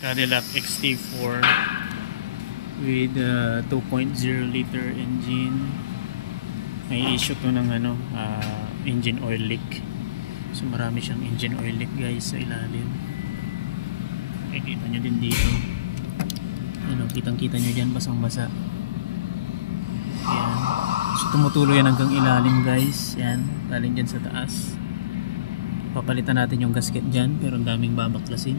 Cadillac XT4 with 2.0 liter engine. May issue to ng engine oil leak. So marami siyang engine oil leak guys sa ilalim. Kita nyo din dito. Kitang kita nyo dyan, basang basa. Yan. So tumutuloy yan hanggang ilalim guys. Yan, galing dyan sa taas. Papalitan natin yung gasket dyan, pero ang daming babaklasin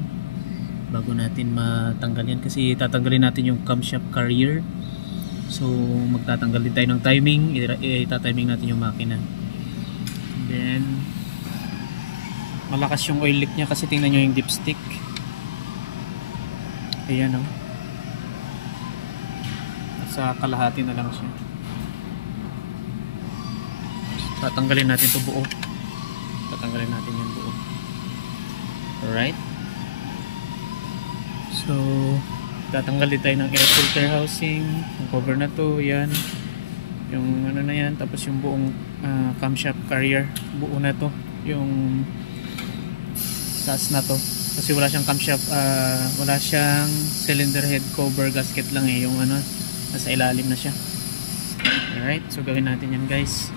bago natin matanggal yan, kasi tatanggalin natin yung camshaft carrier. So magtatanggal din tayo ng timing, itatiming natin yung makina. Then malakas yung oil leak nya kasi tingnan nyo yung dipstick. Ayan o, sa kalahati na lang siya. Tatanggalin natin to buo. Tatanggalin natin yung buo. Alright, so tatanggalin tayo ng air filter housing, yung cover na to, yan yung na yan, tapos yung buong camshaft carrier, buo na to, yung taas na to, kasi wala siyang camshaft, wala siyang cylinder head cover gasket lang yung nasa ilalim na siya. Alright, so gawin natin yan guys.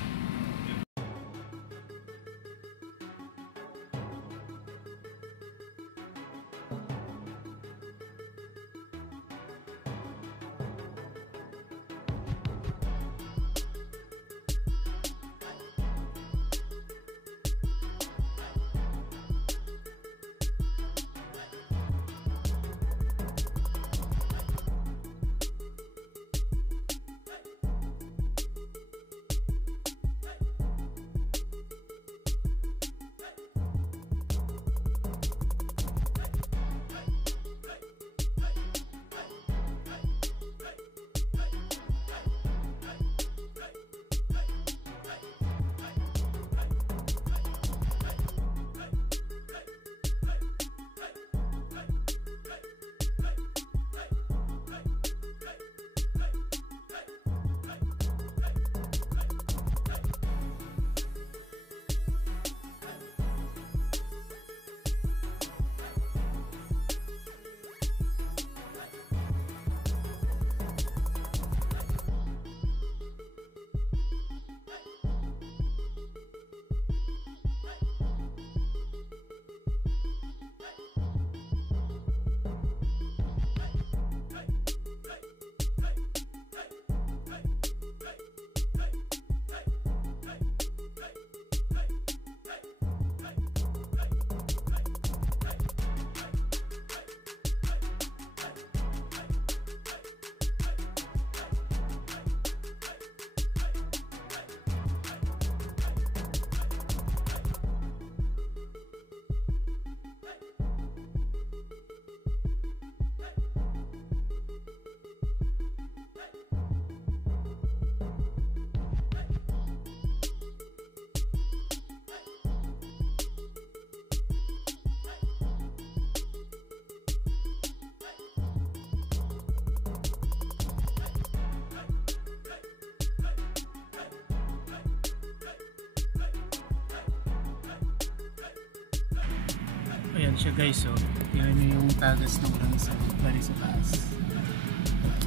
Ayan siya guys, so tingnan nyo yung tagas ng langis bali sa taas.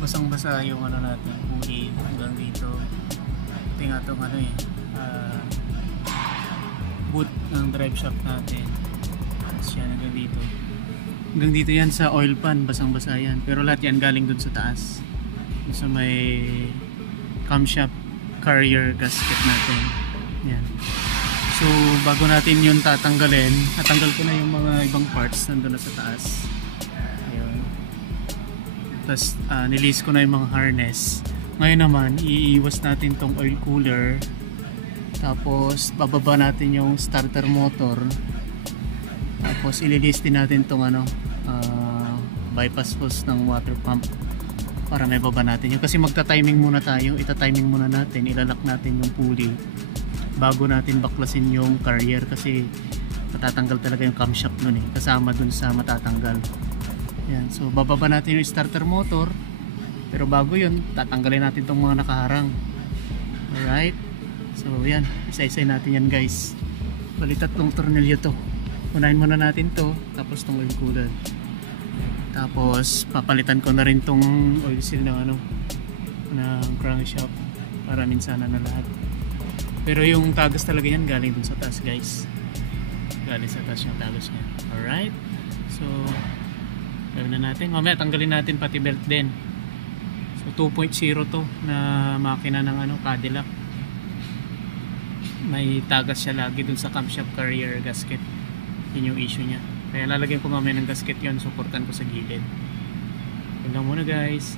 Basang basa yung natin, huli hanggang dito. Ito nga itong boot ng drive shaft natin. Siya hanggang dito. Hanggang dito yan sa oil pan, basang basa yan. Pero lahat yan galing dun sa taas. Sa may camshaft carrier gasket natin. Yan. So bago natin yun tatanggalin, natanggal ko na yung mga ibang parts nandun na sa taas. Ayun. Tapos nilis ko na yung mga harness. Ngayon naman iiwas natin tong oil cooler. Tapos bababa natin yung starter motor. Tapos ililis din natin tong bypass hose ng water pump para may baba natin yun. Kasi magta-timing muna tayo, ita-timing muna natin, ilalak natin yung pulley bago natin baklasin yung carrier, kasi matatanggal talaga yung camshaft nun kasama dun sa matatanggal. Yan, so bababa natin yung starter motor, pero bago yun tatanggalin natin tong mga nakaharang. Alright, so yan, isa-isay natin yan guys. Bali tatlong tornilyo to, unahin muna natin to, tapos tong oil cooler. Tapos papalitan ko na rin tong oil seal ng ano, ng crankshaft para minsanan na lahat. Pero yung tagas talaga yan galing dun sa taas, guys. Galing sa taas yung tagas niya. Alright, so gawin na natin. Mamaya tanggalin natin pati belt din. So 2.0 to na makina ng ano, Cadillac. May tagas siya lagi dun sa camshaft carrier gasket. Yun yung issue niya. Kaya lalagyan ko mamaya ng gasket yun. Supportan ko sa gilid. Yun lang muna, guys.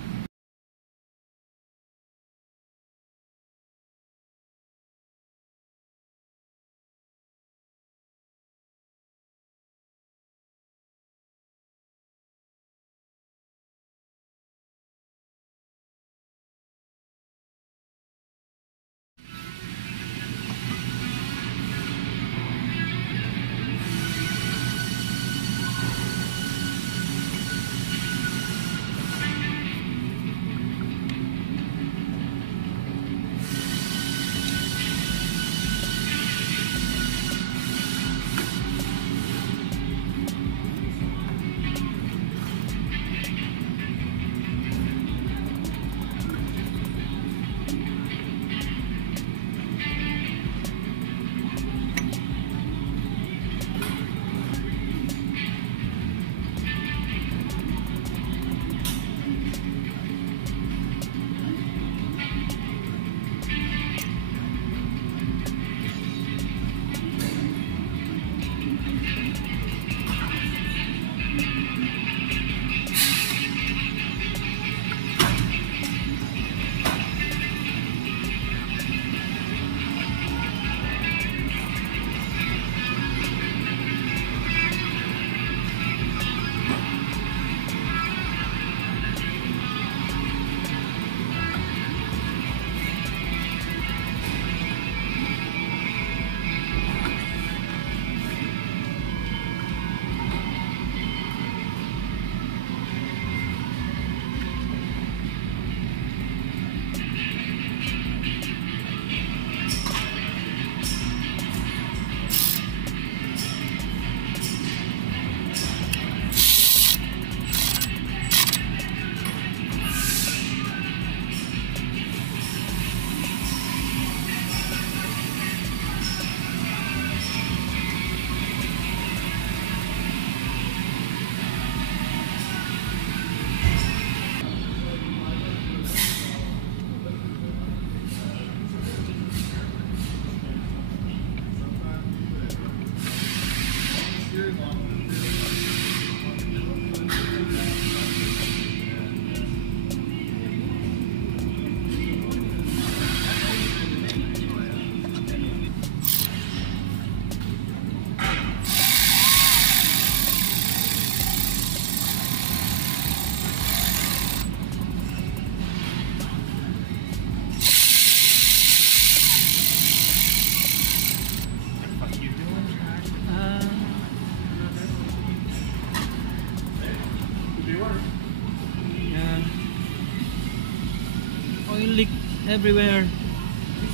Oil leak everywhere.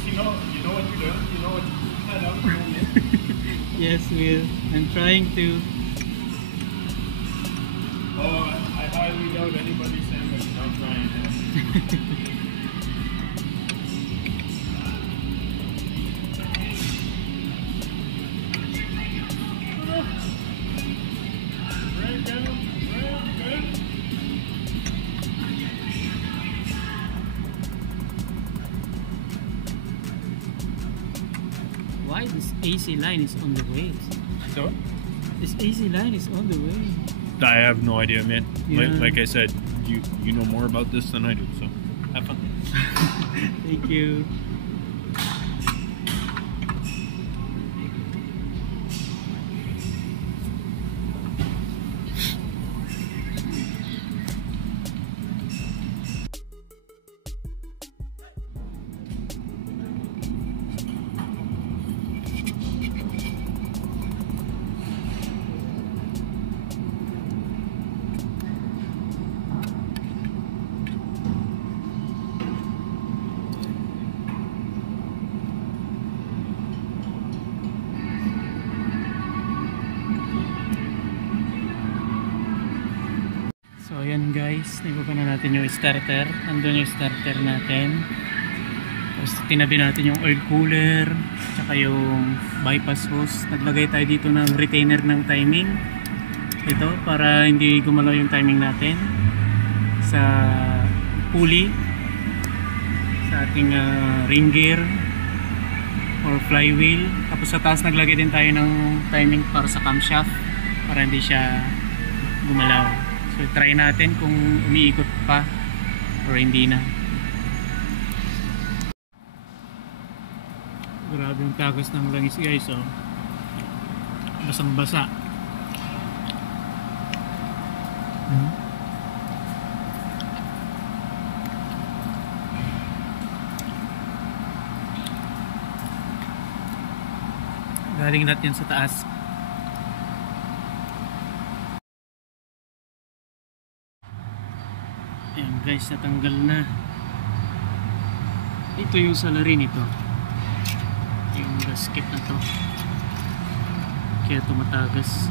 You know what you're doing. You know what you're doing. Yes, Will. I'm trying to. Oh, I highly doubt anybody saying that you're not trying to. Right down, right, good. Why this AC line is on the way? So? This AC line is on the way. I have no idea, man. Yeah. Like I said, you know more about this than I do, so have fun. Thank you. ayan guys, naiba na natin yung starter. Andun yung starter natin. Tapos tinabi natin yung oil cooler, tsaka yung bypass hose. Naglagay tayo dito ng retainer ng timing. Ito, para hindi gumalaw yung timing natin sa pulley, sa ating ring gear or flywheel. Tapos sa taas naglagay din tayo ng timing para sa camshaft, para hindi siya gumalaw. So try natin kung umiikot pa or hindi na. Grabe yung tagas ng langis guys, oh. Basang basa. Galing natin sa taas. Ayan guys, natanggal na. Ito yung salarin ito. Yung gasket na to. Kaya tumatagas.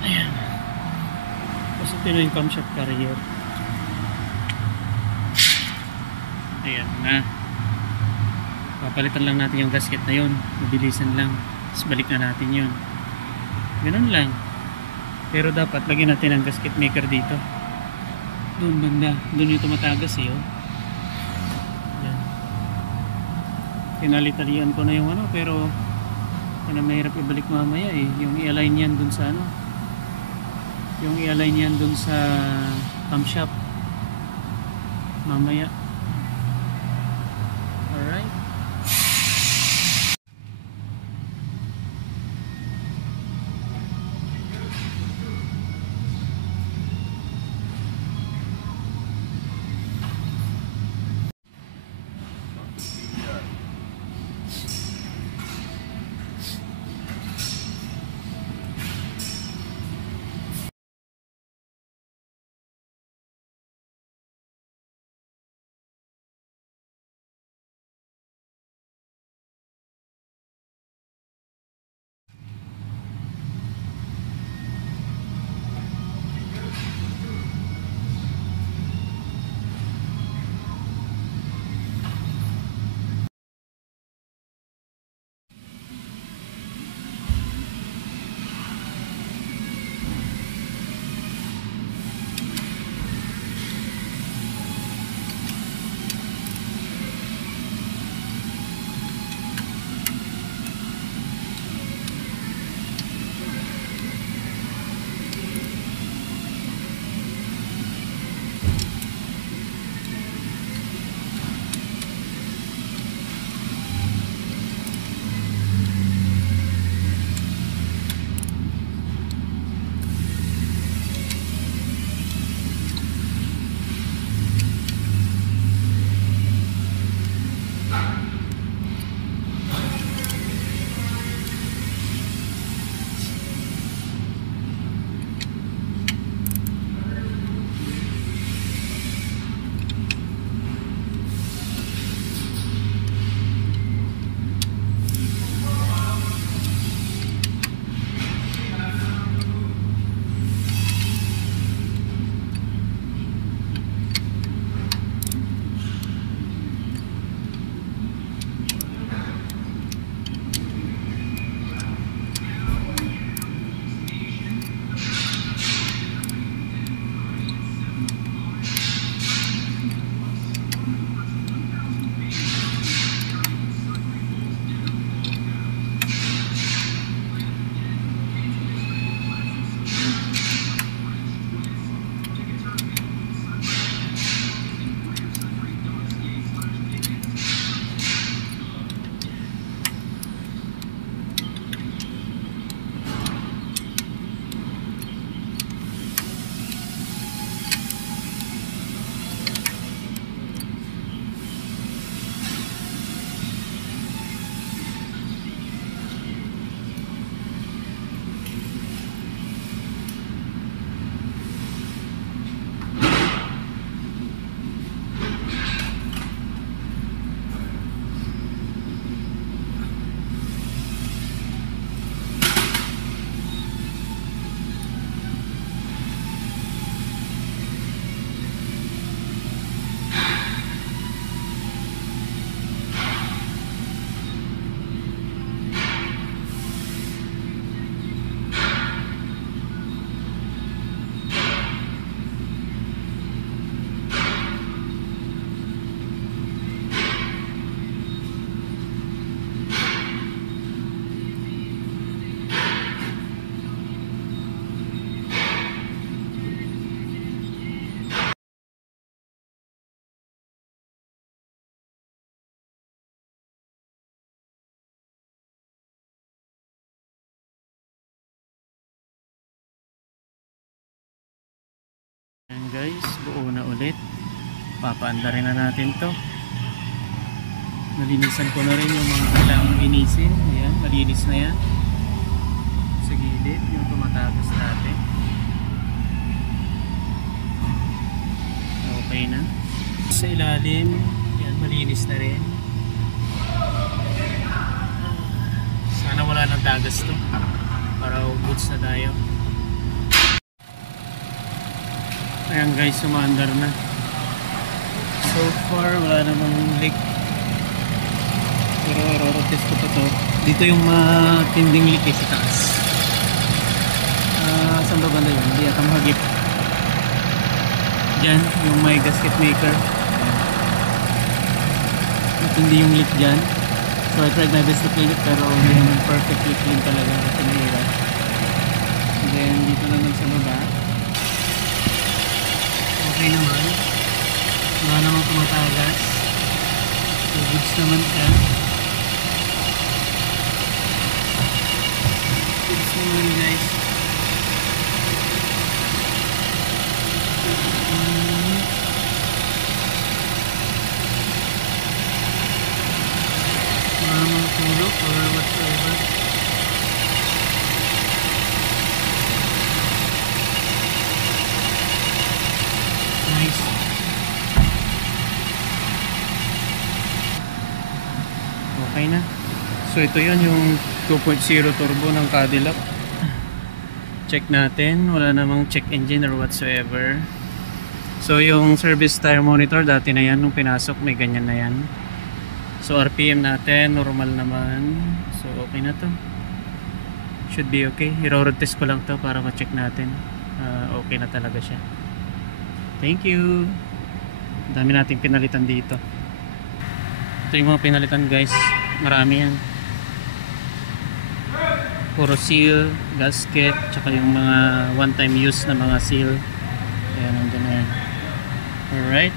Ayan. Tapos ito na yung camshaft carrier. Ayan na. Papalitan lang natin yung gasket na yun. Mabilisan lang. Tapos balik na natin yun. Ganun lang. Pero dapat lagyan natin ang gasket maker dito. Doon banda. Doon yung tumatagas eh. Oh. Ayan. Tinalitalian ko na yung ano. Pero ano, mahirap ibalik mamaya eh. Yung i-align yan doon sa ano. Yung i-align yan doon sa camshaft. Mamaya. Alright. guys, buo na ulit. Papaandarin na natin to. Nalinisan ko na rin yung mga kailangang linisin. Ayan, malinis na yan. Sa gilid, yung tumatagas natin. Okay na. Sa ilalim, yan, malinis na rin. Sana wala nang tagas to para goods na tayo. Ayan guys, sumaandar na. So far wala namang leak, pero test ko pa to. Dito yung matinding leak sa taas. Saan ba banda yun? Hindi ata mahagip. Diyan yung may gasket maker. Matindi yung leak dyan. So I tried my best to clean it, pero hindi naman perfectly clean talaga kasi mahirap. And then dito naman sa baba, okay naman. Wala namang tumatagas. So goods naman siya. Goods naman guys. Wala namang tulog or whatsoever. Nice. Okay na. So ito yun yung 2.0 turbo ng Cadillac. Check natin. Wala namang check engine or whatsoever. So yung service tire monitor, dati na yan. Nung pinasok may ganyan na yan. So RPM natin, normal naman. So okay na to. Should be okay. I-road test ko lang to para ma-check natin. Okay na talaga siya. Thank you. Dami nating pinalitan dito. Ito yung mga pinalitan guys. Marami yan. Puro seal, gasket, tsaka yung mga one time use na mga seal. Ayan, nandyan na yan. Alright.